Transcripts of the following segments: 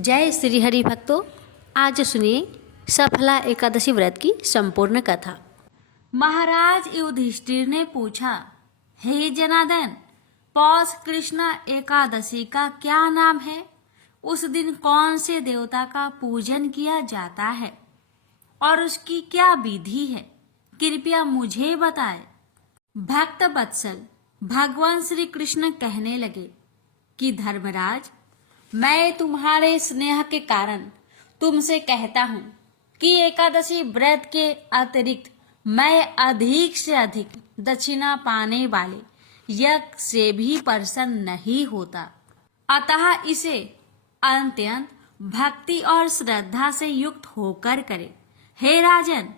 जय श्री हरि भक्तों, आज सुनिए सफला एकादशी व्रत की संपूर्ण कथा। महाराज युधिष्ठिर ने पूछा, हे जनार्दन, पौष कृष्ण एकादशी का क्या नाम है? उस दिन कौन से देवता का पूजन किया जाता है और उसकी क्या विधि है? कृपया मुझे बताएं। भक्त वत्सल भगवान श्री कृष्ण कहने लगे कि धर्मराज, मैं तुम्हारे स्नेह के कारण तुमसे कहता हूँ कि एकादशी व्रत के अतिरिक्त मैं अधिक से अधिक दक्षिणा पाने वाले यज्ञ से भी प्रसन्न नहीं होता। अतः इसे अत्यंत भक्ति और श्रद्धा से युक्त होकर करे। हे राजन,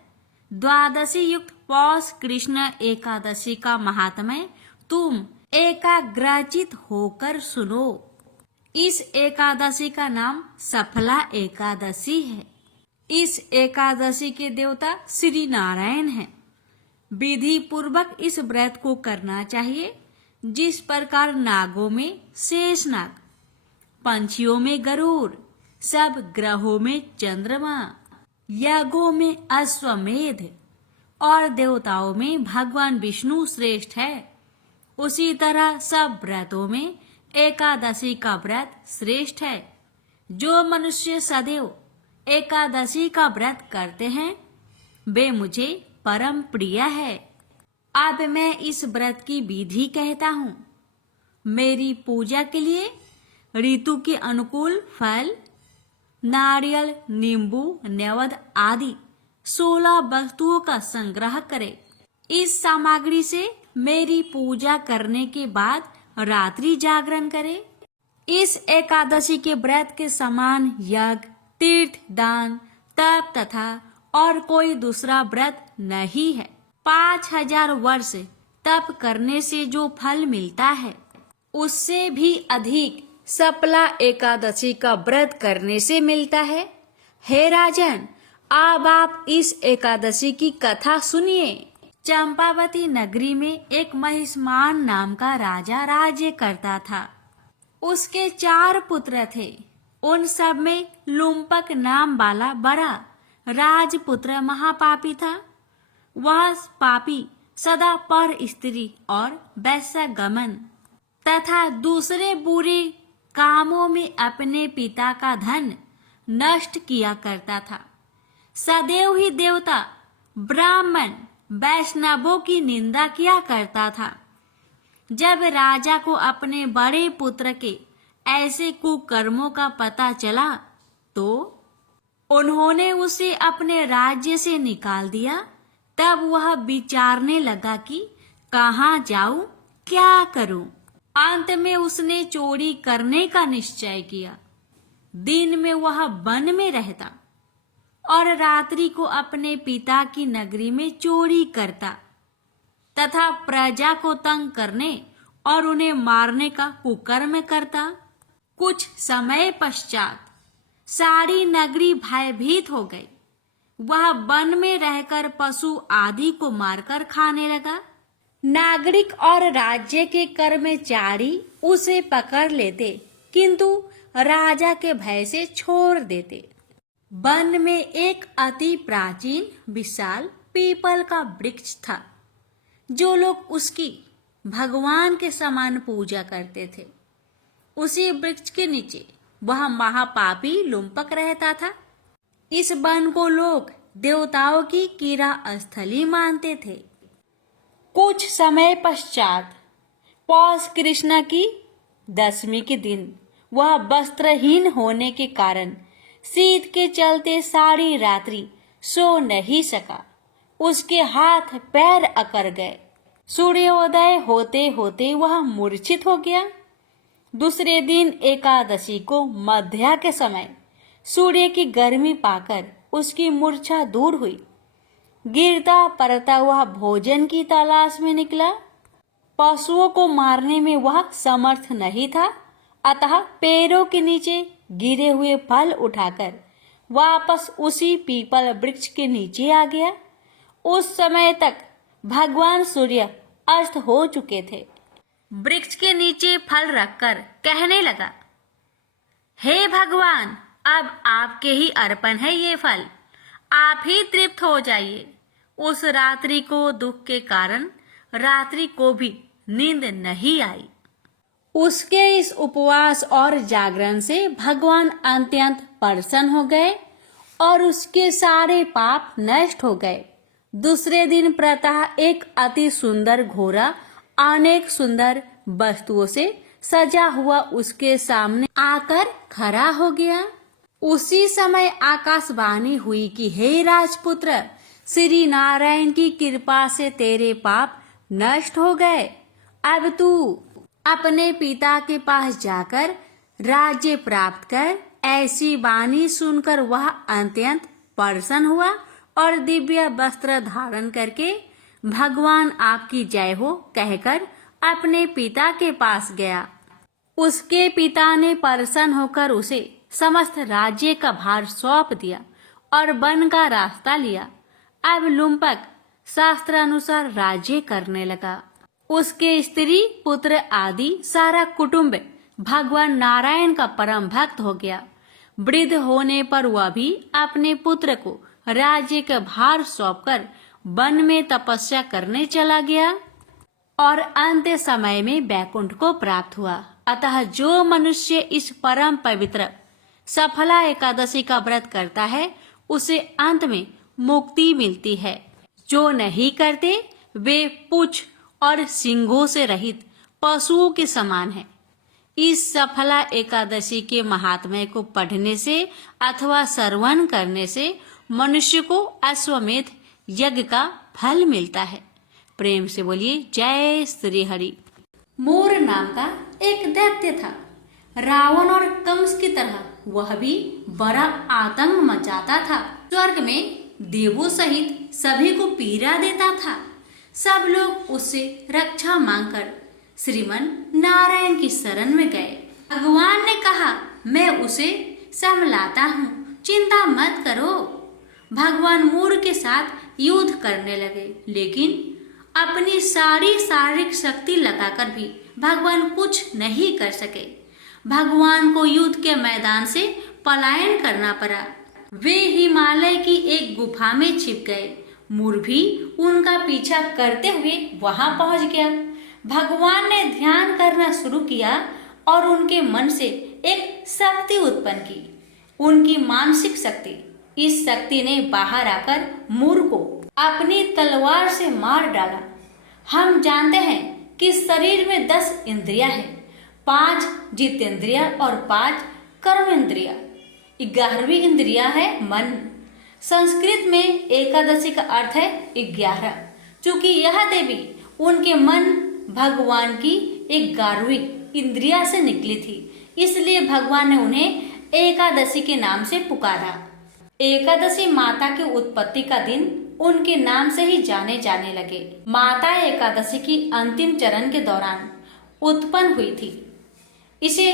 द्वादशी युक्त पौष कृष्ण एकादशी का महात्म्य तुम एकाग्रचित होकर सुनो। इस एकादशी का नाम सफला एकादशी है। इस एकादशी के देवता श्री नारायण हैं। विधि पूर्वक इस व्रत को करना चाहिए। जिस प्रकार नागों में शेषनाग, पंछियों में गरुड़, सब ग्रहों में चंद्रमा, यज्ञों में अश्वमेध और देवताओं में भगवान विष्णु श्रेष्ठ है, उसी तरह सब व्रतों में एकादशी का व्रत श्रेष्ठ है। जो मनुष्य सदैव एकादशी का व्रत करते हैं वे मुझे परम प्रिय है। अब मैं इस व्रत की विधि कहता हूँ। मेरी पूजा के लिए ऋतु के अनुकूल फल, नारियल, नींबू, नैवेद्य आदि 16 वस्तुओं का संग्रह करें। इस सामग्री से मेरी पूजा करने के बाद रात्रि जागरण करें। इस एकादशी के व्रत के समान यज्ञ, तीर्थ, दान, तप तथा और कोई दूसरा व्रत नहीं है। 5000 वर्ष तप करने से जो फल मिलता है उससे भी अधिक सफला एकादशी का व्रत करने से मिलता है। हे राजन, अब आप इस एकादशी की कथा सुनिए। चंपावती नगरी में एक महिष्मान नाम का राजा राज्य करता था। उसके 4 पुत्र थे। उन सब में लुम्पक नाम वाला बड़ा राजपुत्र महापापी था। वह पापी सदा पर स्त्री और वैश्यगमन तथा दूसरे बुरे कामों में अपने पिता का धन नष्ट किया करता था। सदैव ही देवता, ब्राह्मण, वैष्णवों की निंदा किया करता था। जब राजा को अपने बड़े पुत्र के ऐसे कुकर्मों का पता चला तो उन्होंने उसे अपने राज्य से निकाल दिया। तब वह विचारने लगा कि कहाँ जाऊं, क्या करूं। अंत में उसने चोरी करने का निश्चय किया। दिन में वह वन में रहता और रात्रि को अपने पिता की नगरी में चोरी करता तथा प्रजा को तंग करने और उन्हें मारने का कुकर्म करता। कुछ समय पश्चात सारी नगरी भयभीत हो गई। वह वन में रहकर पशु आदि को मारकर खाने लगा। नागरिक और राज्य के कर्मचारी उसे पकड़ लेते किंतु राजा के भय से छोड़ देते। वन में एक अति प्राचीन विशाल पीपल का वृक्ष था। जो लोग उसकी भगवान के समान पूजा करते थे। उसी वृक्ष के नीचे वह महापापी लुम्पक रहता था। इस वन को लोग देवताओं की कीड़ा स्थली मानते थे। कुछ समय पश्चात पौष कृष्ण की दशमी के दिन वह वस्त्रहीन होने के कारण शीत के चलते सारी रात्रि सो नहीं सका। उसके हाथ पैर अकड़ गए। सूर्योदय होते होते वह मूर्छित हो गया। दूसरे दिन एकादशी को मध्या के समय सूर्य की गर्मी पाकर उसकी मूर्छा दूर हुई। गिरता पड़ता वह भोजन की तलाश में निकला। पशुओं को मारने में वह समर्थ नहीं था, अतः पैरों के नीचे गिरे हुए फल उठाकर वापस उसी पीपल वृक्ष के नीचे आ गया। उस समय तक भगवान सूर्य अस्त हो चुके थे। वृक्ष के नीचे फल रखकर कहने लगा, हे भगवान, अब आपके ही अर्पण है ये फल, आप ही तृप्त हो जाइए। उस रात्रि को दुख के कारण रात्रि को भी नींद नहीं आई। उसके इस उपवास और जागरण से भगवान अत्यंत प्रसन्न हो गए और उसके सारे पाप नष्ट हो गए। दूसरे दिन प्रातः एक अति सुंदर घोड़ा अनेक सुंदर वस्तुओं से सजा हुआ उसके सामने आकर खड़ा हो गया। उसी समय आकाशवाणी हुई कि हे राजपुत्र, श्री नारायण की कृपा से तेरे पाप नष्ट हो गए। अब तू अपने पिता के पास जाकर राज्य प्राप्त कर। ऐसी वाणी सुनकर वह अत्यंत प्रसन्न हुआ और दिव्य वस्त्र धारण करके भगवान आपकी जय हो कहकर अपने पिता के पास गया। उसके पिता ने प्रसन्न होकर उसे समस्त राज्य का भार सौंप दिया और वन का रास्ता लिया। अब लुम्पक शास्त्र अनुसार राज्य करने लगा। उसके स्त्री पुत्र आदि सारा कुटुंब भगवान नारायण का परम भक्त हो गया। वृद्ध होने पर वह भी अपने पुत्र को राज्य का भार सौंपकर वन में तपस्या करने चला गया और अंत समय में वैकुंठ को प्राप्त हुआ। अतः जो मनुष्य इस परम पवित्र सफला एकादशी का व्रत करता है उसे अंत में मुक्ति मिलती है। जो नहीं करते वे पूंछ और सींगों से रहित पशुओं के समान है। इस सफला एकादशी के महात्म्य को पढ़ने से अथवा श्रवण करने से मनुष्य को अश्वमेध यज्ञ का फल मिलता है। प्रेम से बोलिए जय श्री हरि। मोर नाम का एक दैत्य था। रावण और कंस की तरह वह भी बड़ा आतंक मचाता था। स्वर्ग में देवों सहित सभी को पीड़ा देता था। सब लोग उससे रक्षा मांगकर श्रीमन नारायण की शरण में गए। भगवान ने कहा, मैं उसे संभलाता हूँ, चिंता मत करो। भगवान मोर के साथ युद्ध करने लगे, लेकिन अपनी सारी शारीरिक शक्ति लगाकर भी भगवान कुछ नहीं कर सके। भगवान को युद्ध के मैदान से पलायन करना पड़ा। वे हिमालय की एक गुफा में छिप गए। मोर भी उनका पीछा करते हुए वहां पहुंच गया। भगवान ने ध्यान करना शुरू किया और उनके मन से एक शक्ति उत्पन्न की, उनकी मानसिक शक्ति। इस शक्ति ने बाहर आकर मोर को अपनी तलवार से मार डाला। हम जानते हैं कि शरीर में 10 इंद्रियां हैं, 5 जितेंद्रिया और 5 कर्मेंद्रिया। 11वीं इंद्रिया है मन। संस्कृत में एकादशी का अर्थ है 11। चूंकि यह देवी उनके मन भगवान की 11वीं इंद्रिया से निकली थी, इसलिए भगवान ने उन्हें एकादशी के नाम से पुकारा। एकादशी माता की उत्पत्ति का दिन उनके नाम से ही जाने जाने लगे। माता एकादशी की अंतिम चरण के दौरान उत्पन्न हुई थी, इसे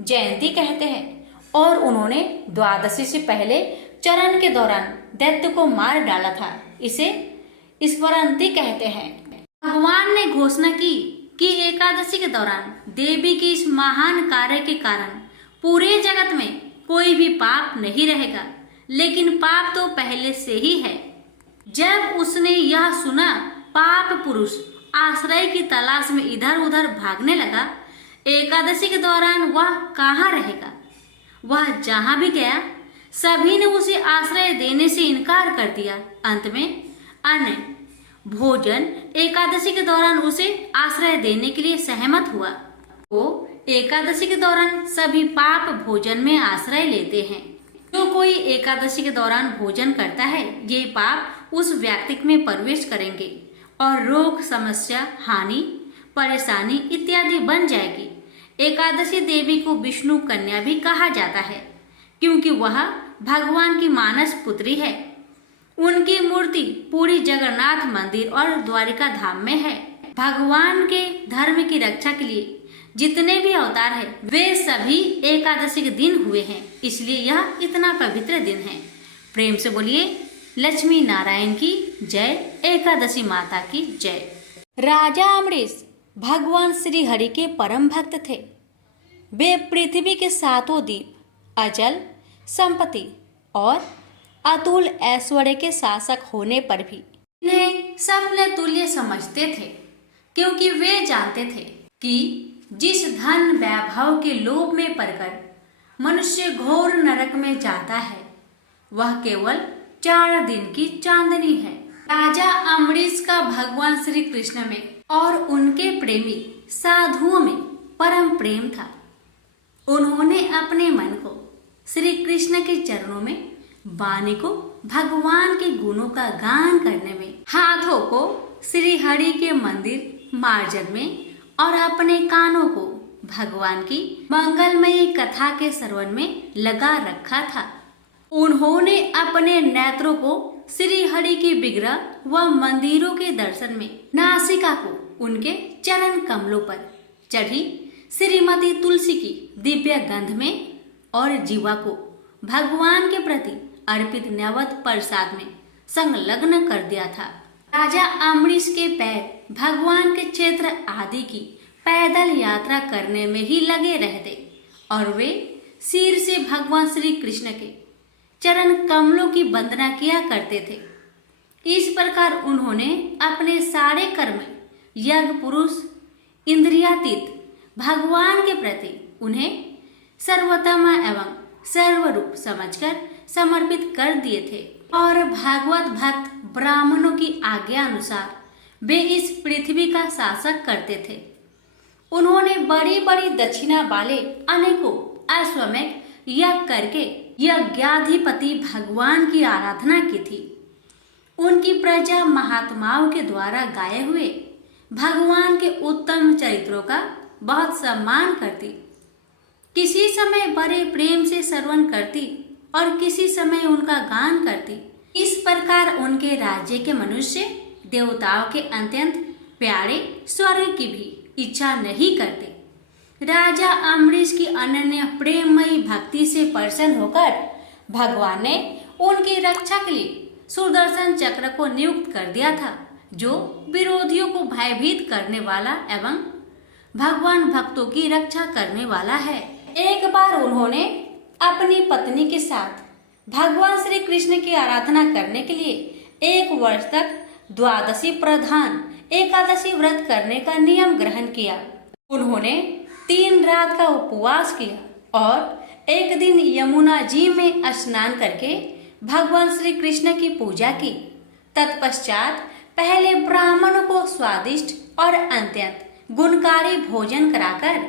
जयंती कहते हैं। और उन्होंने द्वादशी से पहले चरण के दौरान दैत्य को मार डाला था, इसे स्मरणती कहते हैं। भगवान ने घोषणा की कि एकादशी के दौरान देवी की इस महान कार्य के कारण पूरे जगत में कोई भी पाप नहीं रहेगा, लेकिन पाप तो पहले से ही है। जब उसने यह सुना, पाप पुरुष आश्रय की तलाश में इधर उधर भागने लगा। एकादशी के दौरान वह कहाँ रहेगा? वह जहाँ भी गया सभी ने उसे आश्रय देने से इनकार कर दिया। अंत में अन्न भोजन एकादशी के दौरान उसे आश्रय देने के लिए सहमत हुआ। वो एकादशी के दौरान सभी पाप भोजन में आश्रय लेते हैं। जो कोई एकादशी के दौरान भोजन करता है, ये पाप उस व्यक्ति में प्रवेश करेंगे और रोग, समस्या, हानि, परेशानी इत्यादि बन जाएगी। एकादशी देवी को विष्णु कन्या भी कहा जाता है, क्योंकि वह भगवान की मानस पुत्री है। उनकी मूर्ति पूरी जगन्नाथ मंदिर और द्वारिका धाम में है। भगवान के धर्म की रक्षा के लिए जितने भी अवतार हैं, वे सभी एकादशी के दिन हुए हैं, इसलिए यह इतना पवित्र दिन है। प्रेम से बोलिए लक्ष्मी नारायण की जय, एकादशी माता की जय। राजा अमरीश भगवान श्री हरि के परम भक्त थे। वे पृथ्वी के 7 द्वीप अजल, संपत्ति और अतुल ऐश्वर्य के शासक होने पर भी इन्हें सपने तुल्य समझते थे, क्योंकि वे जानते थे कि जिस धन वैभव के लोभ में पड़कर मनुष्य घोर नरक में जाता है, वह केवल 4 दिन की चांदनी है। राजा अम्बरीश का भगवान श्री कृष्ण में और उनके प्रेमी साधुओं में परम प्रेम था। उन्होंने अपने मन को श्री कृष्ण के चरणों में, वाणी को भगवान के गुणों का गान करने में, हाथों को श्री हरि के मंदिर मार्जन में और अपने कानों को भगवान की मंगलमयी कथा के श्रवण में लगा रखा था। उन्होंने अपने नेत्रों को श्री हरि के विग्रह व मंदिरों के दर्शन में, नासिका को उनके चरण कमलों पर चढ़ी श्रीमती तुलसी की दिव्य गंध में और जीवा को भगवान के प्रति अर्पित नैवेद्य प्रसाद में संलग्न कर दिया था। राजा अम्बरीश के पैर भगवान के क्षेत्र आदि की पैदल यात्रा करने में ही लगे रहते और वे सिर से भगवान श्री कृष्ण के चरण कमलों की वंदना किया करते थे। इस प्रकार उन्होंने अपने सारे कर्म यज्ञ पुरुष इंद्रियातीत भगवान के प्रति उन्हें सर्वोत्तम एवं सर्वरूप समझकर समर्पित कर दिए थे और भागवत भक्त ब्राह्मणों की आज्ञा अनुसार वे इस पृथ्वी का शासक करते थे। उन्होंने बड़ी बड़ी दक्षिणा वाले अनेकों अश्वमेध यज्ञ करके यज्ञाधिपति भगवान की आराधना की थी। उनकी प्रजा महात्माओं के द्वारा गाए हुए भगवान के उत्तम चरित्रों का बहुत सम्मान करती, किसी समय बड़े प्रेम से श्रवण करती और किसी समय उनका गान करती। इस प्रकार उनके राज्य के मनुष्य देवताओं के अत्यंत प्यारे स्वर्ग की भी इच्छा नहीं करते। राजा अम्बरीश की अनन्य प्रेममयी भक्ति से प्रसन्न होकर भगवान ने उनकी रक्षा के लिए सुदर्शन चक्र को नियुक्त कर दिया था, जो विरोधियों को भयभीत करने वाला एवं भगवान भक्तों की रक्षा करने वाला है। एक बार उन्होंने अपनी पत्नी के साथ भगवान श्री कृष्ण की आराधना करने के लिए 1 वर्ष तक द्वादशी प्रधान एकादशी व्रत करने का नियम ग्रहण किया। उन्होंने 3 रात का उपवास किया और एक दिन यमुना जी में स्नान करके भगवान श्री कृष्ण की पूजा की। तत्पश्चात पहले ब्राह्मणों को स्वादिष्ट और अत्यंत गुणकारी भोजन कराकर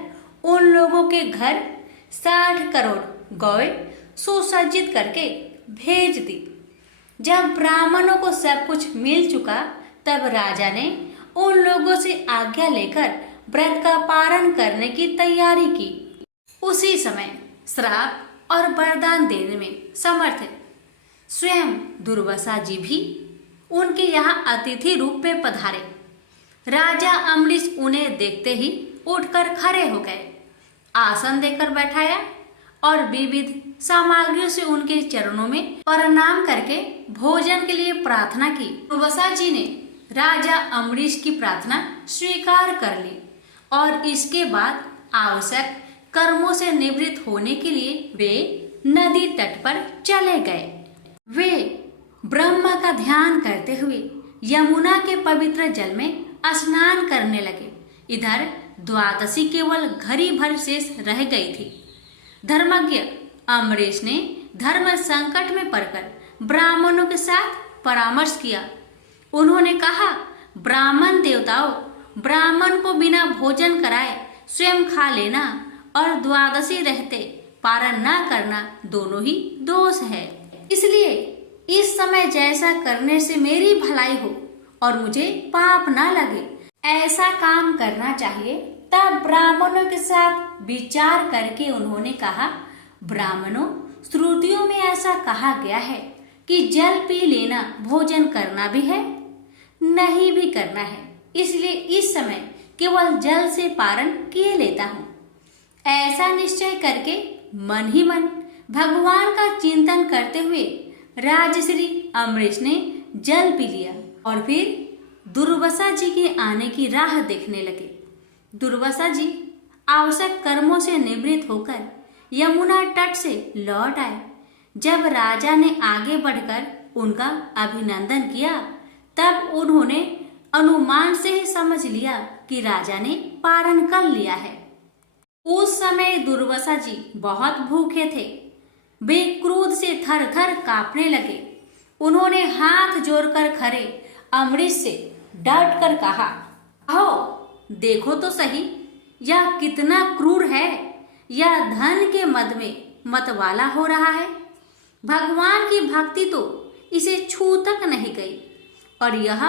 उन लोगों के घर 60 करोड़ गौएं सुसज्जित करके भेज दी। जब ब्राह्मणों को सब कुछ मिल चुका, तब राजा ने उन लोगों से आज्ञा लेकर व्रत का पारण करने की तैयारी की। उसी समय श्राप और वरदान देने में समर्थ स्वयं दुर्वासा जी भी उनके यहाँ अतिथि रूप में पधारे। राजा अम्बरीश उन्हें देखते ही उठकर खड़े हो गए, आसन देकर बैठाया और विविध सामग्रियों से उनके चरणों में प्रणाम करके भोजन के लिए प्रार्थना की। दुर्वासा जी ने राजा अम्बरीश की प्रार्थना स्वीकार कर ली और इसके बाद आवश्यक कर्मों से निवृत्त होने के लिए वे नदी तट पर चले गए। वे ब्रह्मा का ध्यान करते हुए यमुना के पवित्र जल में स्नान करने लगे। इधर द्वादशी केवल घड़ी भर शेष रह गई थी। धर्मज्ञ अम्बरीश ने धर्म संकट में पड़कर ब्राह्मणों के साथ परामर्श किया। उन्होंने कहा, ब्राह्मण देवताओं, ब्राह्मण को बिना भोजन कराए स्वयं खा लेना और द्वादशी रहते पारण न करना दोनों ही दोष है। इसलिए इस समय जैसा करने से मेरी भलाई हो और मुझे पाप न लगे, ऐसा काम करना चाहिए। तब ब्राह्मणों के साथ विचार करके उन्होंने कहा, ब्राह्मणों, श्रुतियों में ऐसा कहा गया है कि जल पी लेना भोजन करना भी है, नहीं भी करना है। इसलिए इस समय केवल जल से पारण किए लेता हूँ। ऐसा निश्चय करके मन ही मन भगवान का चिंतन करते हुए राजश्री अम्बरीश ने जल पी लिया और फिर दुर्वासा जी के आने की राह देखने लगे। दुर्वासा जी आवश्यक कर्मों से निवृत्त होकर यमुना तट से लौट आए। जब राजा ने आगे बढ़कर उनका अभिनंदन किया तब उन्होंने अनुमान से ही समझ लिया कि राजा ने पारण कर लिया है। उस समय दुर्वासा जी बहुत भूखे थे। वे क्रोध से थर थर कांपने लगे। उन्होंने हाथ जोड़कर खड़े अम्बरीश से डट कर कहा, आओ देखो तो सही, यह कितना क्रूर है। यह धन के मद में मतवाला हो रहा है। भगवान की भक्ति तो इसे छू तक नहीं गई और यह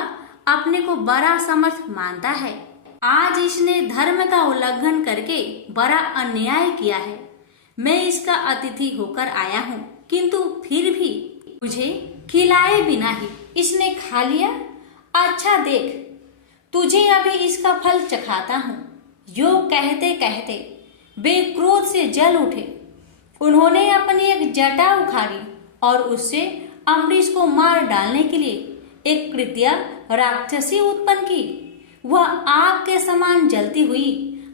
अपने को बड़ा समर्थ मानता है। आज इसने धर्म का उल्लंघन करके बड़ा अन्याय किया है। मैं इसका अतिथि होकर आया हूँ, किंतु फिर भी मुझे खिलाए बिना ही इसने खा लिया। अच्छा देख, तुझे अभी इसका फल चखाता हूँ। यो कहते कहते वे क्रोध से जल उठे। उन्होंने अपनी एक जटा उखाड़ी और उससे अम्बरीश को मार डालने के लिए एक कृत्या राक्षसी उत्पन्न की। वह आग के समान जलती हुई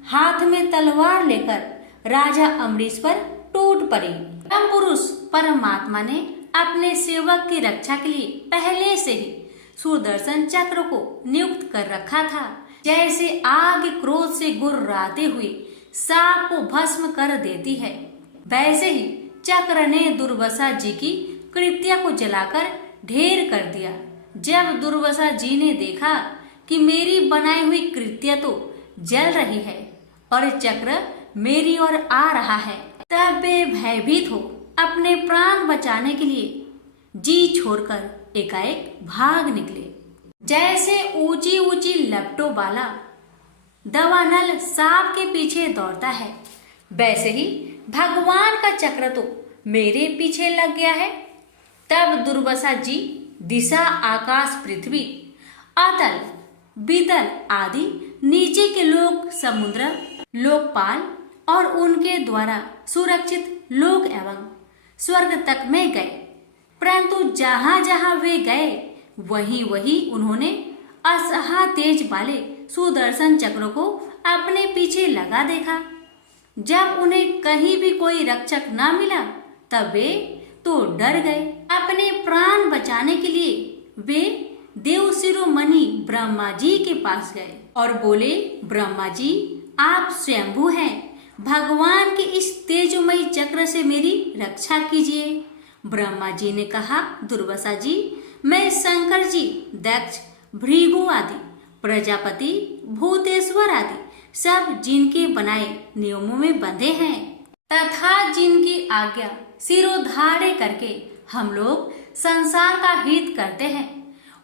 हाथ में तलवार लेकर राजा अम्बरीश पर टूट पड़ी। परम पुरुष परमात्मा ने अपने सेवक की रक्षा के लिए पहले से ही सुदर्शन चक्र को नियुक्त कर रखा था। जैसे आग क्रोध से गुर्राते हुए सांप को भस्म कर देती है, वैसे ही चक्र ने दुर्वासा जी की कृत्या को जलाकर ढेर कर दिया। जब दुर्वासा जी ने देखा कि मेरी बनाई हुई कृत्या तो जल रही है और चक्र मेरी ओर आ रहा है, तब वे भयभीत हो अपने प्राण बचाने के लिए जी छोड़कर एकाएक भाग निकले। जैसे ऊंची ऊंची लपटों वाला दवानल सांप के पीछे दौड़ता है, वैसे ही भगवान का चक्र तो मेरे पीछे लग गया है। तब दुर्वासा जी दिशा, आकाश, पृथ्वी, अतल, बीतल आदि नीचे के लोक, समुद्र, लोकपाल और उनके द्वारा सुरक्षित लोक एवं स्वर्ग तक में गए। परंतु जहां जहां वे गए वहीं वहीं उन्होंने असहा तेज वाले सुदर्शन चक्र को अपने पीछे लगा देखा। जब उन्हें कहीं भी कोई रक्षक न मिला तब वे तो डर गए। अपने प्राण बचाने के लिए वे देव शिरोमणि ब्रह्मा जी के पास गए और बोले, ब्रह्मा जी आप स्वयंभू हैं, भगवान के इस तेजमयी चक्र से मेरी रक्षा कीजिए। ब्रह्मा जी ने कहा, दुर्वासा जी मैं शंकर जी, दक्ष, भृगु आदि, प्रजापति, भूतेश्वर आदि सब जिनके बनाए नियमों में बंधे हैं तथा जिनकी आज्ञा सिरोधार्य करके हम लोग संसार का हित करते हैं,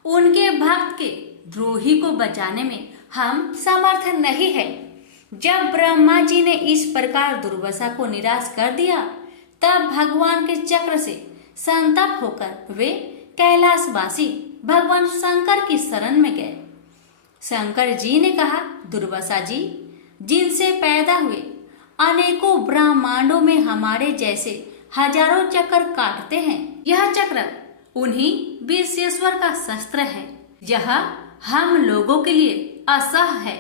उनके भक्त के द्रोही को बचाने में हम समर्थ नहीं है। जब ब्रह्मा जी ने इस प्रकार दुर्वासा को निराश कर दिया तब भगवान के चक्र से संतप्त होकर वे कैलाशवासी भगवान शंकर की शरण में गए। शंकर जी ने कहा, दुर्वासा जी जिनसे पैदा हुए अनेकों ब्रह्मांडों में हमारे जैसे हजारों चक्र काटते हैं, यह चक्र उन्हीं विश्वेश्वर का शस्त्र है। यह हम लोगों के लिए असह है।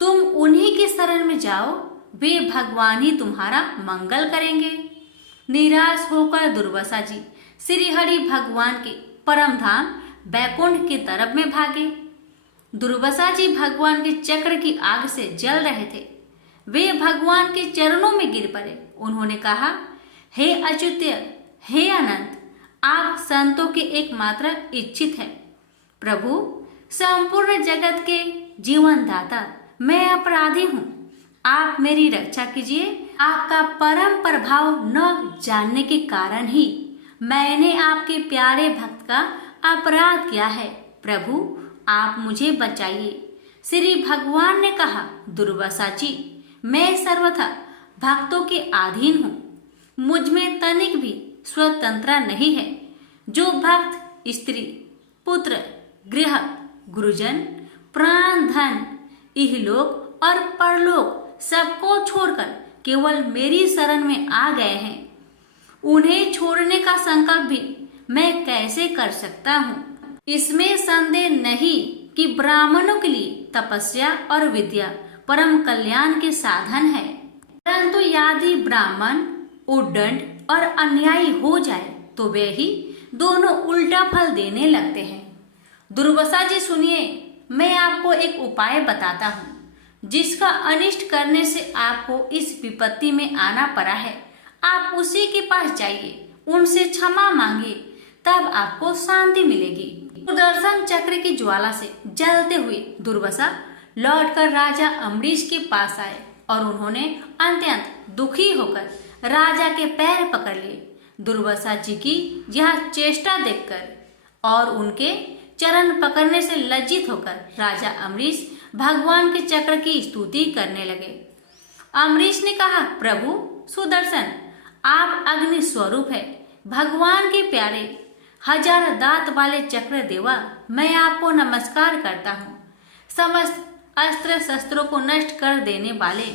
तुम उन्हीं की शरण में जाओ, वे भगवान ही तुम्हारा मंगल करेंगे। निराश होकर दुर्वासा जी श्री हरि भगवान के परम धाम बैकुंठ की तरफ में भागे। दुर्वासा जी भगवान के चक्र की आग से जल रहे थे। वे भगवान के चरणों में गिर पड़े। उन्होंने कहा, हे अच्युत्य, हे अनंत, आप संतों के एकमात्र इच्छित हैं। प्रभु, संपूर्ण जगत के जीवन दाता, मैं अपराधी हूँ, आप मेरी रक्षा कीजिए। आपका परम प्रभाव न जानने के कारण ही मैंने आपके प्यारे भक्त का अपराध किया है। प्रभु, आप मुझे बचाइए। श्री भगवान ने कहा, दुर्वासा जी मैं सर्वथा भक्तों के अधीन हूँ, मुझ में तनिक भी स्वतंत्रता नहीं है। जो भक्त स्त्री, पुत्र, गृह, गुरुजन, प्राण, धन, इहलोक और परलोक सबको छोड़कर केवल मेरी शरण में आ गए हैं, उन्हें छोड़ने का संकल्प भी मैं कैसे कर सकता हूँ। इसमें संदेह नहीं कि ब्राह्मणों के लिए तपस्या और विद्या परम कल्याण के साधन है, परंतु यदि ब्राह्मण उद्दंड और अन्यायी हो जाए तो वे ही दोनों उल्टा फल देने लगते हैं। दुर्वासा जी सुनिए, मैं आपको एक उपाय बताता हूँ जिसका अनिष्ट करने से आपको इस विपत्ति में आना पड़ा है। आप उसी के पास जाइए, उनसे क्षमा मांगिए, तब आपको शांति मिलेगी। सुदर्शन चक्र की ज्वाला से जलते हुए दुर्वासा लौटकर राजा अम्बरीश के पास आए और उन्होंने अत्यंत दुखी होकर राजा के पैर पकड़ लिए। दुर्वासा जी की यह चेष्टा देखकर और उनके चरण पकड़ने से लज्जित होकर राजा अम्बरीश भगवान के चक्र की स्तुति करने लगे। अम्बरीश ने कहा, प्रभु सुदर्शन, आप अग्नि स्वरूप है, भगवान के प्यारे, हजार दांत वाले चक्र देवा, मैं आपको नमस्कार करता हूँ। समस्त अस्त्र शस्त्रों को नष्ट कर देने वाले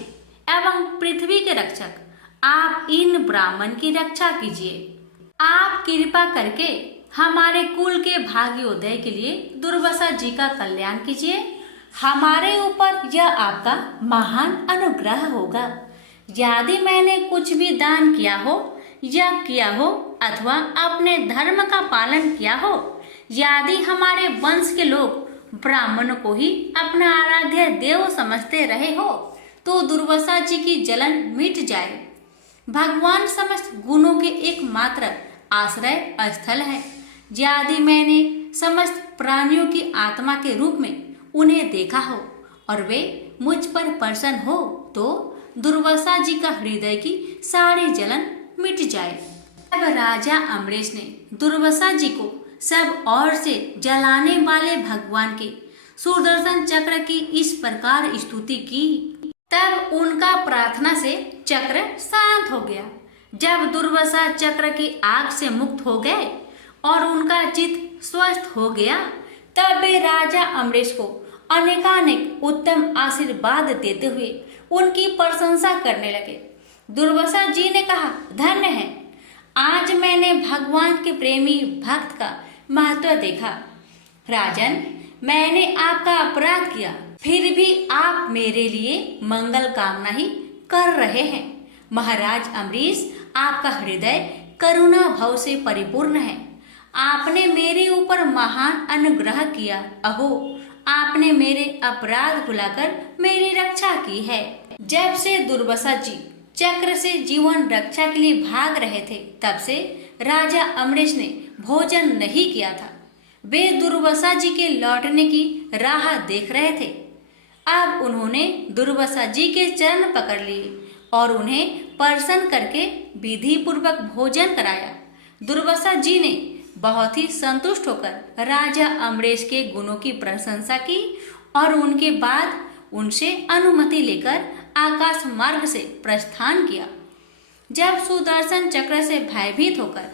एवं पृथ्वी के रक्षक, आप इन ब्राह्मण की रक्षा कीजिए। आप कृपा करके हमारे कुल के भाग्योदय के लिए दुर्वासा जी का कल्याण कीजिए। हमारे ऊपर यह आपका महान अनुग्रह होगा। यदि मैंने कुछ भी दान किया हो या किया हो अथवा अपने धर्म का पालन किया हो, यदि हमारे वंश के लोग ब्राह्मणों को ही अपना आराध्य देव समझते रहे हो तो दुर्वासा जी की जलन मिट जाए। भगवान समस्त गुणों के एकमात्र आश्रय स्थल है। यदि मैंने समस्त प्राणियों की आत्मा के रूप में उन्हें देखा हो और वे मुझ पर प्रसन्न हो तो दुर्वासा जी का हृदय की सारी जलन मिट जाए। अब राजा अम्बरीश ने दुर्वासा जी को सब ओर से जलाने वाले भगवान के सुदर्शन चक्र की इस प्रकार स्तुति की। तब उनका प्रार्थना से चक्र शांत हो गया। जब दुर्वासा चक्र की आग से मुक्त हो गए और उनका चित्त स्वस्थ हो गया, तब वे राजा अम्बरीश को अनेकानेक उत्तम आशीर्वाद देते हुए उनकी प्रशंसा करने लगे। दुर्वासा जी ने कहा, धन्य है, आज मैंने भगवान के प्रेमी भक्त का महत्व देखा। राजन, मैंने आपका अपराध किया, फिर भी आप मेरे लिए मंगल कामना ही कर रहे हैं। महाराज अम्बरीश, आपका हृदय करुणा भाव से परिपूर्ण है। आपने मेरे ऊपर महान अनुग्रह किया। अहो, आपने मेरे अपराध भुलाकर मेरी रक्षा की है। जब से दुर्वासा जी चक्र से जीवन रक्षा के लिए भाग रहे थे, तब से राजा अम्बरीश ने भोजन नहीं किया था। वे दुर्वासा जी के लौटने की राह देख रहे थे। अब उन्होंने दुर्वासा जी के चरण पकड़ लिए और उन्हें प्रसन्न करके विधि पूर्वक भोजन कराया। दुर्वासा जी ने बहुत ही संतुष्ट होकर राजा अम्बरीश के गुणों की प्रशंसा की और उनके बाद उनसे अनुमति लेकर आकाश मार्ग से प्रस्थान किया। जब सुदर्शन चक्र से भयभीत होकर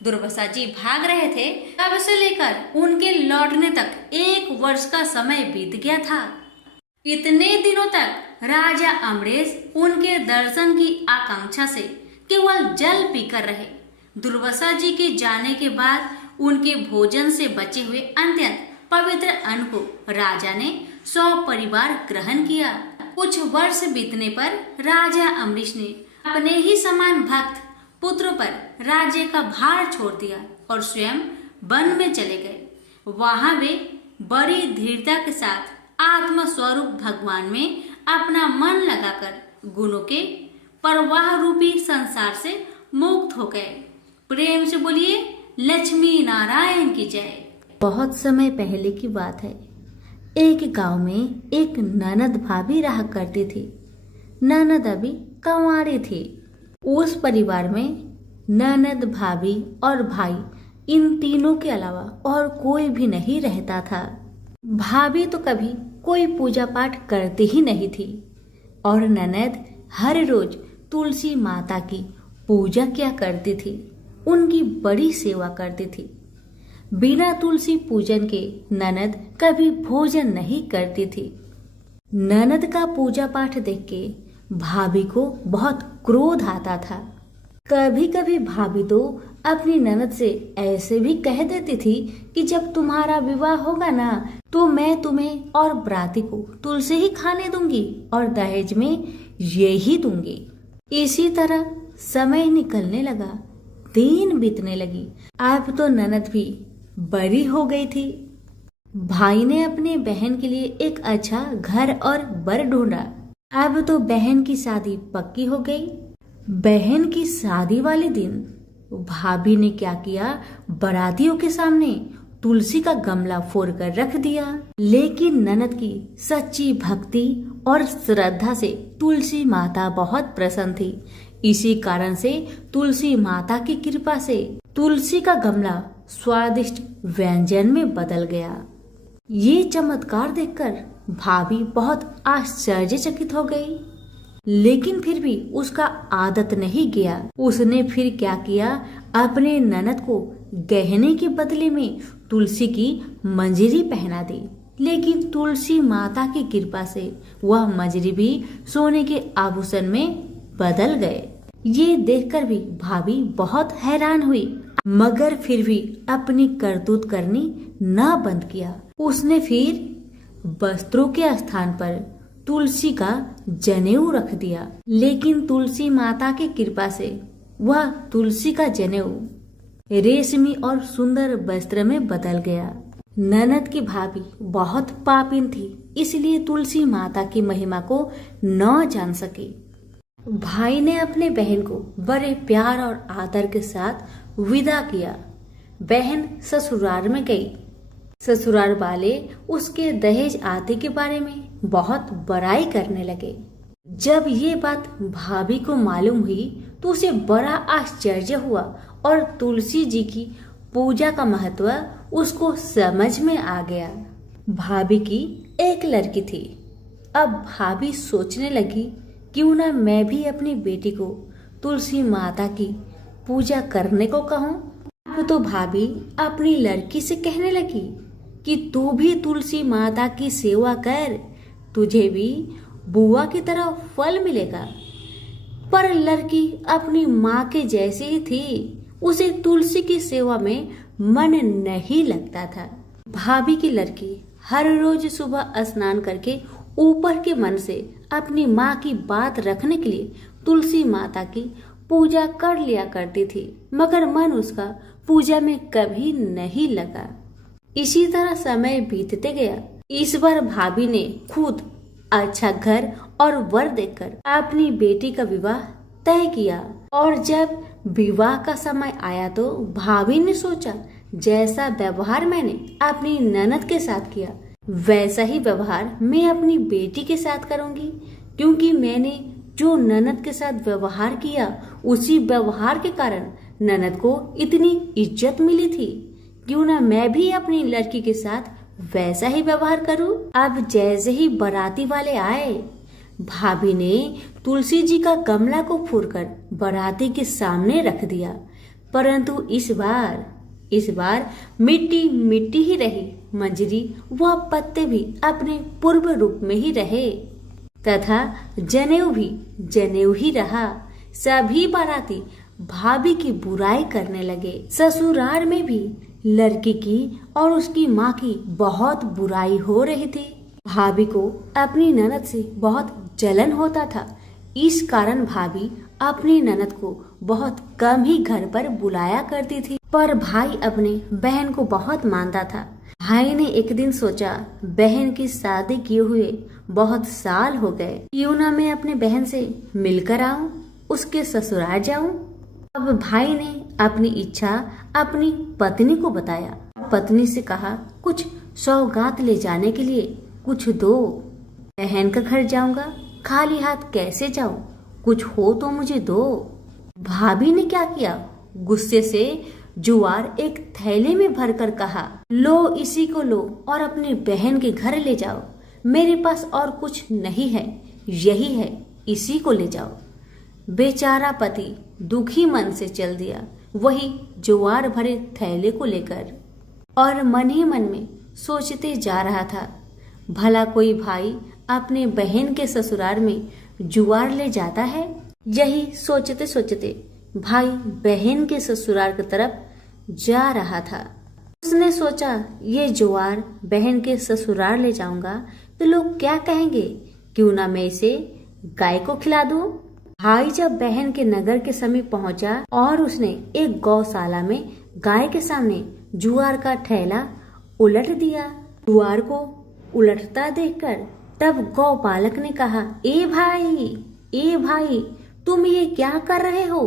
दुर्वासा जी भाग रहे थे, तब से लेकर उनके लौटने तक 1 वर्ष का समय बीत गया था। इतने दिनों तक राजा अम्बरीश उनके दर्शन की आकांक्षा से केवल जल पीकर रहे। दुर्वासा जी के जाने के बाद उनके भोजन से बचे हुए अत्यंत पवित्र अन्न को राजा ने सपरिवार ग्रहण किया। कुछ वर्ष बीतने पर राजा अम्बरीश ने अपने ही समान भक्त पुत्र पर राज्य का भार छोड़ दिया और स्वयं वन में चले गए। वहां वे बड़ी धीरता के साथ आत्म स्वरूप भगवान में अपना मन लगाकर गुणों के प्रवाह रूपी संसार से मुक्त हो गए। प्रेम से बोलिए लक्ष्मी नारायण की जय। बहुत समय पहले की बात है। एक गांव में एक ननद भाभी रहा करती थी। ननद अभी कंवारी थी। उस परिवार में ननद, भाभी और भाई, इन तीनों के अलावा और कोई भी नहीं रहता था। भाभी तो कभी कोई पूजा पाठ करती ही नहीं थी और ननद हर रोज तुलसी माता की पूजा किया करती थी, उनकी बड़ी सेवा करती थी। बिना तुलसी पूजन के ननद कभी भोजन नहीं करती थी। ननद का पूजा पाठ देख के भाभी को बहुत क्रोध आता था। कभी कभी भाभी तो अपनी ननद से ऐसे भी कह देती थी कि जब तुम्हारा विवाह होगा ना तो मैं तुम्हें और बराती को तुलसी ही खाने दूंगी और दहेज में ये ही दूंगी। इसी तरह समय निकलने लगा, दिन बीतने लगी। अब तो ननद भी बड़ी हो गई थी। भाई ने अपने बहन के लिए एक अच्छा घर और बर ढूंढा। अब तो बहन की शादी पक्की हो गई। बहन की शादी वाले दिन भाभी ने क्या किया, बारातियों के सामने तुलसी का गमला फोड़कर रख दिया। लेकिन ननद की सच्ची भक्ति और श्रद्धा से तुलसी माता बहुत प्रसन्न थी। इसी कारण से तुलसी माता की कृपा से तुलसी का गमला स्वादिष्ट व्यंजन में बदल गया। ये चमत्कार देखकर भाभी बहुत आश्चर्यचकित हो गई। लेकिन फिर भी उसका आदत नहीं गया। उसने फिर क्या किया, अपने ननद को गहने के बदले में तुलसी की मंजरी पहना दी। लेकिन तुलसी माता की कृपा से वह मंजरी भी सोने के आभूषण में बदल गए। ये देखकर भी भाभी बहुत हैरान हुई, मगर फिर भी अपनी करतूत करनी न बंद किया। उसने फिर वस्त्रों के स्थान पर तुलसी का जनेऊ रख दिया। लेकिन तुलसी माता की कृपा से वह तुलसी का जनेऊ रेशमी और सुंदर वस्त्र में बदल गया। ननद की भाभी बहुत पापिन थी, इसलिए तुलसी माता की महिमा को न जान सकी। भाई ने अपने बहन को बड़े प्यार और आदर के साथ विदा किया। बहन ससुराल में गई। ससुराल वाले उसके दहेज आदि के बारे में बहुत बड़ाई करने लगे। जब ये बात भाभी को मालूम हुई तो उसे बड़ा आश्चर्य हुआ और तुलसी जी की पूजा का महत्व उसको समझ में आ गया। भाभी की एक लड़की थी। अब भाभी सोचने लगी, क्यों ना मैं भी अपनी बेटी को तुलसी माता की पूजा करने को कहूँ। अब तो भाभी अपनी लड़की से कहने लगी कि तू भी तुलसी माता की सेवा कर, तुझे भी बुआ की तरह फल मिलेगा। पर लड़की अपनी माँ के जैसी ही थी, उसे तुलसी की सेवा में मन नहीं लगता था। भाभी की लड़की हर रोज सुबह स्नान करके ऊपर के मन से अपनी माँ की बात रखने के लिए तुलसी माता की पूजा कर लिया करती थी, मगर मन उसका पूजा में कभी नहीं लगा। इसी तरह समय बीतते गया। इस बार भाभी ने खुद अच्छा घर और वर देखकर अपनी बेटी का विवाह तय किया। और जब विवाह का समय आया तो भाभी ने सोचा, जैसा व्यवहार मैंने अपनी ननद के साथ किया वैसा ही व्यवहार मैं अपनी बेटी के साथ करूंगी, क्योंकि मैंने जो ननद के साथ व्यवहार किया उसी व्यवहार के कारण ननद को इतनी इज्जत मिली थी। क्यों ना मैं भी अपनी लड़की के साथ वैसा ही व्यवहार करूं। अब जैसे ही बाराती वाले आए, भाभी ने तुलसी जी का गमला को फोड़कर बाराती के सामने रख दिया। परंतु इस बार मिट्टी मिट्टी ही रही। मंजरी व पत्ते भी अपने पूर्व रूप में ही रहे तथा जनेऊ भी जनेऊ ही रहा। सभी बाराती भाभी की बुराई करने लगे। ससुराल में भी लड़की की और उसकी माँ की बहुत बुराई हो रही थी। भाभी को अपनी ननद से बहुत जलन होता था। इस कारण भाभी अपनी ननद को बहुत कम ही घर पर बुलाया करती थी। पर भाई अपने बहन को बहुत मानता था। भाई ने एक दिन सोचा, बहन की शादी किए हुए बहुत साल हो गए, क्यों ना मैं अपने बहन से मिलकर आऊं, उसके ससुराल जाऊं। अब भाई ने अपनी इच्छा अपनी पत्नी को बताया। पत्नी से कहा, कुछ सौगात ले जाने के लिए कुछ दो। बहन का घर जाऊंगा, खाली हाथ कैसे जाऊं, कुछ हो तो मुझे दो। भाभी ने क्या किया, गुस्से से जुआर एक थैले में भरकर कहा, लो इसी को लो और अपनी बहन के घर ले जाओ। मेरे पास और कुछ नहीं है, यही है, इसी को ले जाओ। बेचारा पति दुखी मन से चल दिया वही जुआर भरे थैले को लेकर, और मन ही मन में सोचते जा रहा था, भला कोई भाई अपने बहन के ससुराल में जुआर ले जाता है। यही सोचते सोचते भाई बहन के ससुराल की तरफ जा रहा था। उसने सोचा, ये जुआर बहन के ससुराल ले जाऊंगा तो लोग क्या कहेंगे, क्यों ना मैं इसे गाय को खिला दूं। भाई जब बहन के नगर के समीप पहुंचा और उसने एक गौशाला में गाय के सामने जुआर का ठेला उलट दिया। जुआर को उलटता देखकर तब गौपालक ने कहा, ए भाई तुम ये क्या कर रहे हो?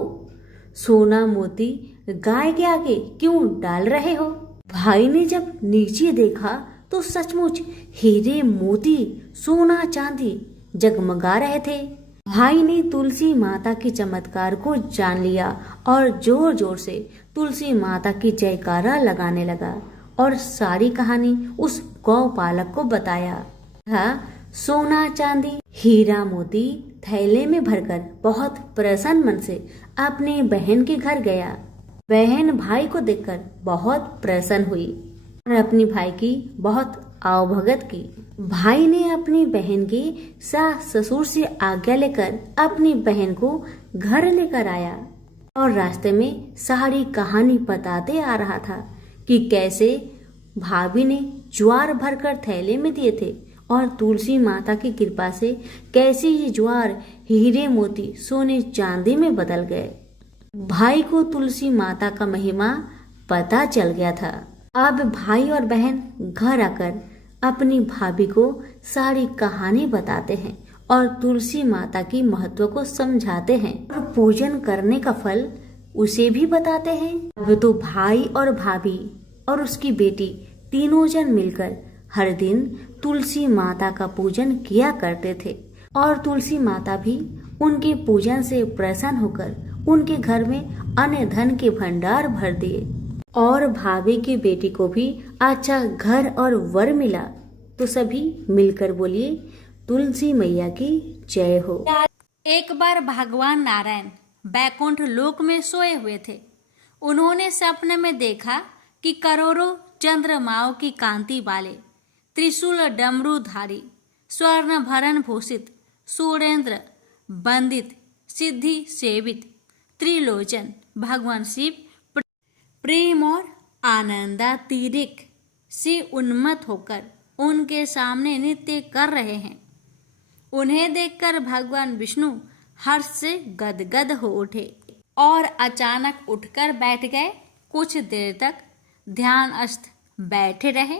सोना मोती गाय के आगे क्यों डाल रहे हो? भाई ने जब नीचे देखा तो सचमुच हीरे मोती सोना चांदी जगमगा रहे थे। भाई ने तुलसी माता के चमत्कार को जान लिया और जोर जोर से तुलसी माता की जयकारा लगाने लगा और सारी कहानी उस गौपालक को बताया। सोना चांदी हीरा मोती थैले में भरकर बहुत प्रसन्न मन से अपनी बहन के घर गया। बहन भाई को देखकर बहुत प्रसन्न हुई और अपनी भाई की बहुत आवभगत की। भाई ने अपनी बहन की सास ससुर से आज्ञा लेकर अपनी बहन को घर लेकर आया और रास्ते में सारी कहानी बताते आ रहा था कि कैसे भाभी ने ज्वार भरकर थैले में दिए थे और तुलसी माता की कृपा से कैसे ये ज्वार हीरे मोती सोने चांदी में बदल गए। भाई को तुलसी माता का महिमा पता चल गया था। अब भाई और बहन घर आकर अपनी भाभी को सारी कहानी बताते हैं और तुलसी माता की महत्व को समझाते हैं और पूजन करने का फल उसे भी बताते हैं। अब तो भाई और भाभी और उसकी बेटी तीनों जन मिलकर हर दिन तुलसी माता का पूजन किया करते थे और तुलसी माता भी उनके पूजन से प्रसन्न होकर उनके घर में अन्न धन के भंडार भर दिए और भाभी की बेटी को भी अच्छा घर और वर मिला। तो सभी मिलकर बोलिए, तुलसी मैया की जय हो। एक बार भगवान नारायण बैकुंठ लोक में सोए हुए थे। उन्होंने सपने में देखा कि करोड़ों चंद्रमाओं की कांति वाले त्रिशूल डमरूधारी स्वर्ण भरण भूषित सूर्येंद्र बंदित सिद्धि सेवित त्रिलोचन भगवान शिव प्रेम और आनंदातिरिक्त से उन्मत्त होकर उनके सामने नृत्य कर रहे हैं। उन्हें देखकर भगवान विष्णु हर्ष से गदगद हो उठे और अचानक उठकर बैठ गए। कुछ देर तक ध्यानस्थ बैठे रहे।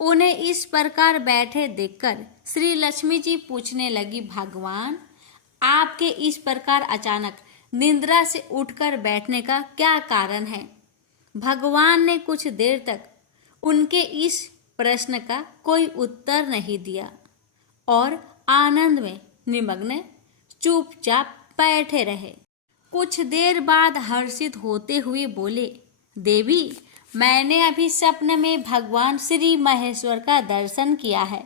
उन्हें इस प्रकार बैठे देखकर श्री लक्ष्मी जी पूछने लगी, भगवान आपके इस प्रकार अचानक निद्रा से उठकर बैठने का क्या कारण है? भगवान ने कुछ देर तक उनके इस प्रश्न का कोई उत्तर नहीं दिया और आनंद में निमग्न चुपचाप बैठे रहे। कुछ देर बाद हर्षित होते हुए बोले, देवी मैंने अभी सपने में भगवान श्री महेश्वर का दर्शन किया है।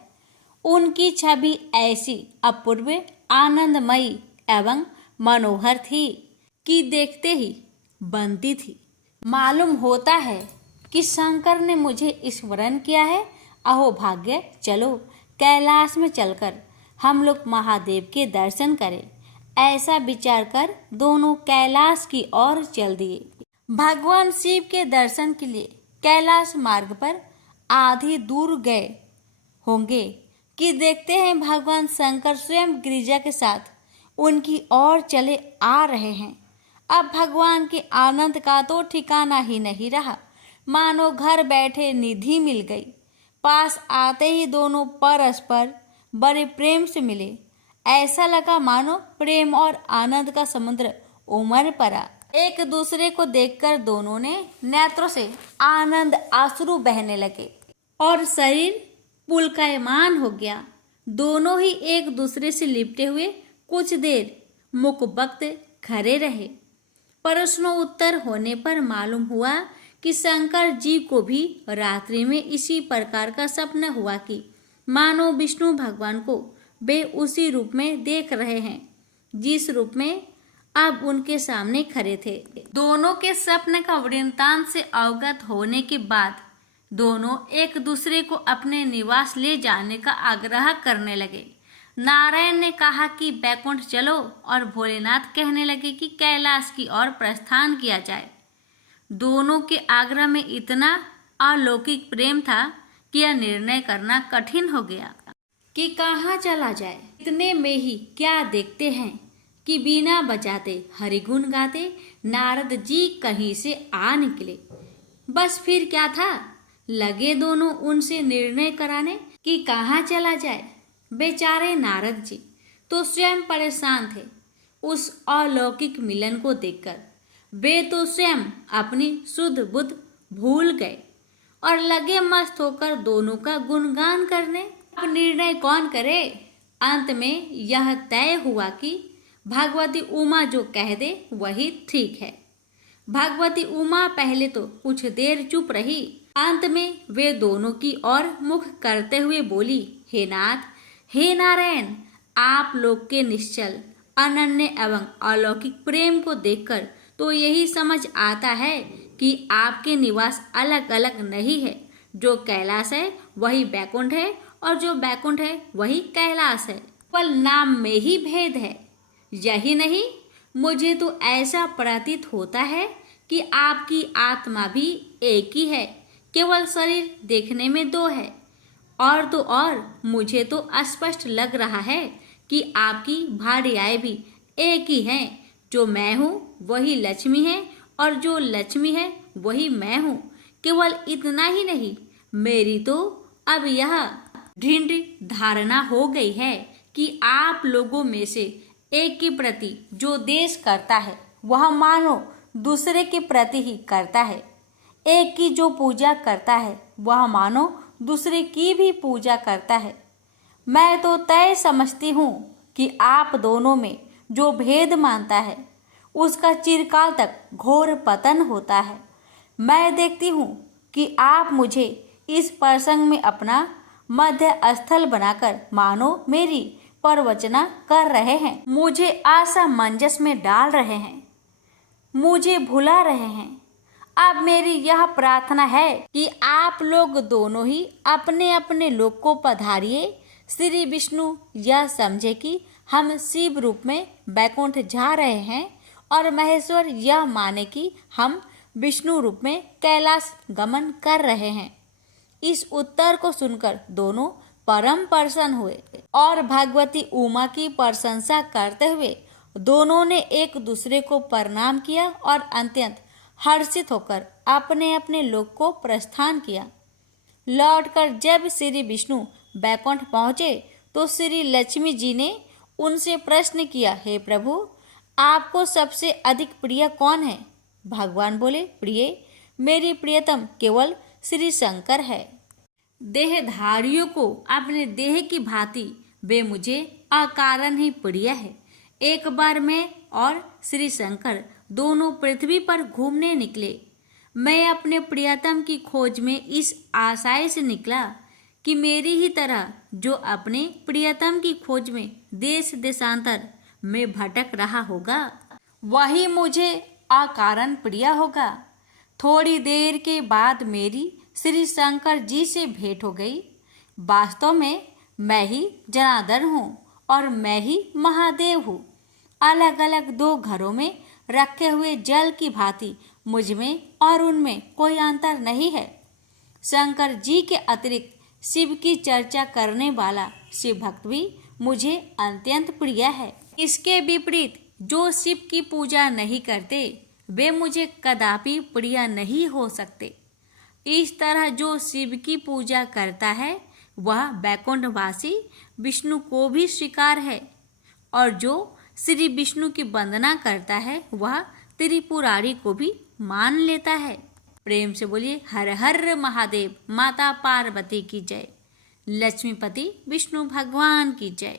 उनकी छवि ऐसी अपूर्व आनंदमयी एवं मनोहर थी कि देखते ही बनती थी। मालूम होता है कि शंकर ने मुझे स्मरण किया है। अहो भाग्य, चलो कैलाश में चलकर हम लोग महादेव के दर्शन करें। ऐसा विचार कर दोनों कैलाश की ओर चल दिए। भगवान शिव के दर्शन के लिए कैलाश मार्ग पर आधी दूर गए होंगे कि देखते हैं भगवान शंकर स्वयं गिरिजा के साथ उनकी ओर चले आ रहे हैं। अब भगवान के आनंद का तो ठिकाना ही नहीं रहा, मानो घर बैठे निधि मिल गई। पास आते ही दोनों परस्पर बड़े प्रेम से मिले। ऐसा लगा मानो प्रेम और आनंद का समुद्र उमड़ पड़ा। एक दूसरे को देखकर दोनों ने नेत्रों से आनंद आंसू बहने लगे और शरीर पुलकायमान हो गया। दोनों ही एक दूसरे से लिपटे हुए कुछ देर मुखबख्त खड़े रहे। प्रश्नोत्तर होने पर मालूम हुआ कि शंकर जी को भी रात्रि में इसी प्रकार का सपना हुआ कि मानो विष्णु भगवान को वे उसी रूप में देख रहे हैं जिस रूप में अब उनके सामने खड़े थे। दोनों के सपने का वृत्तांत से अवगत होने के बाद दोनों एक दूसरे को अपने निवास ले जाने का आग्रह करने लगे। नारायण ने कहा कि बैकुंठ चलो और भोलेनाथ कहने लगे कि कैलाश की ओर प्रस्थान किया जाए। दोनों के आग्रह में इतना अलौकिक प्रेम था कि यह निर्णय करना कठिन हो गया कि कहाँ चला जाए। इतने में ही क्या देखते हैं कि बिना बजाते हरिगुण गाते नारद जी कहीं से आ निकले। बस फिर क्या था, लगे दोनों उनसे निर्णय कराने कि कहाँ चला जाए। बेचारे नारद जी तो स्वयं परेशान थे उस अलौकिक मिलन को देखकर। वे तो स्वयं अपनी शुद्ध बुद्ध भूल गए और लगे मस्त होकर दोनों का गुणगान करने। अब निर्णय कौन करे। अंत में यह तय हुआ कि भगवती उमा जो कह दे वही ठीक है। भगवती उमा पहले तो कुछ देर चुप रही, अंत में वे दोनों की ओर मुख करते हुए बोली, हे नाथ, हे नारायण, आप लोग के निश्चल अनन्य एवं अलौकिक प्रेम को देखकर तो यही समझ आता है कि आपके निवास अलग अलग नहीं है। जो कैलाश है वही बैकुंठ है और जो बैकुंठ है वही कैलाश है। केवल नाम में ही भेद है। यही नहीं, मुझे तो ऐसा प्रतीत होता है कि आपकी आत्मा भी एक ही है, केवल शरीर देखने में दो है। और तो और मुझे तो स्पष्ट लग रहा है कि आपकी भार्याएं भी एक ही हैं। जो मैं हूँ वही लक्ष्मी है और जो लक्ष्मी है वही मैं हूँ। केवल इतना ही नहीं, मेरी तो अब यह दृढ़ धारणा हो गई है कि आप लोगों में से एक के प्रति जो देश करता है वह मानो दूसरे के प्रति ही करता है। एक की जो पूजा करता है वह मानो दूसरे की भी पूजा करता है। मैं तो तय समझती हूँ कि आप दोनों में जो भेद मानता है उसका चिरकाल तक घोर पतन होता है। मैं देखती हूँ कि आप मुझे इस प्रसंग में अपना मध्य स्थल बनाकर मानो मेरी प्रवचना कर रहे हैं, मुझे असमंजस में डाल रहे हैं, मुझे भुला रहे हैं। अब मेरी यह प्रार्थना है कि आप लोग दोनों ही अपने अपने लोक को पधारिए। श्री विष्णु यह समझे कि हम शिव रूप में बैकुंठ जा रहे हैं और महेश्वर यह माने कि हम विष्णु रूप में कैलाश गमन कर रहे हैं। इस उत्तर को सुनकर दोनों परम प्रसन्न हुए और भगवती उमा की प्रशंसा करते हुए दोनों ने एक दूसरे को प्रणाम किया और अत्यंत हर्षित होकर अपने अपने लोक को प्रस्थान किया। लौटकर जब श्री विष्णु बैकुंठ पहुँचे तो श्री लक्ष्मी जी ने उनसे प्रश्न किया, हे प्रभु, आपको सबसे अधिक प्रिय कौन है? भगवान बोले, प्रिय, मेरी प्रियतम केवल श्री शंकर है। देहधारियों को अपने देह की भांति वे मुझे अकारण ही प्रिय है। एक बार मैं और श्री शंकर दोनों पृथ्वी पर घूमने निकले। मैं अपने प्रियतम की खोज में इस आशय से निकला कि मेरी ही तरह जो अपने प्रियतम की खोज में देश देशांतर में भटक रहा होगा वही मुझे अकारण प्रिय होगा। थोड़ी देर के बाद मेरी श्री शंकर जी से भेंट हो गई। वास्तव में मैं ही जनार्दन हूँ और मैं ही महादेव हूँ। अलग अलग दो घरों में रखे हुए जल की भांति मुझ में और उनमें कोई अंतर नहीं है। शंकर जी के अतिरिक्त शिव की चर्चा करने वाला शिव भक्त भी मुझे अत्यंत प्रिय है। इसके विपरीत जो शिव की पूजा नहीं करते वे मुझे कदापि प्रिय नहीं हो सकते। इस तरह जो शिव की पूजा करता है वह बैकुंठवासी विष्णु को भी स्वीकार है और जो श्री विष्णु की वंदना करता है वह त्रिपुरारी को भी मान लेता है। प्रेम से बोलिए हर हर महादेव। माता पार्वती की जय। लक्ष्मीपति विष्णु भगवान की जय।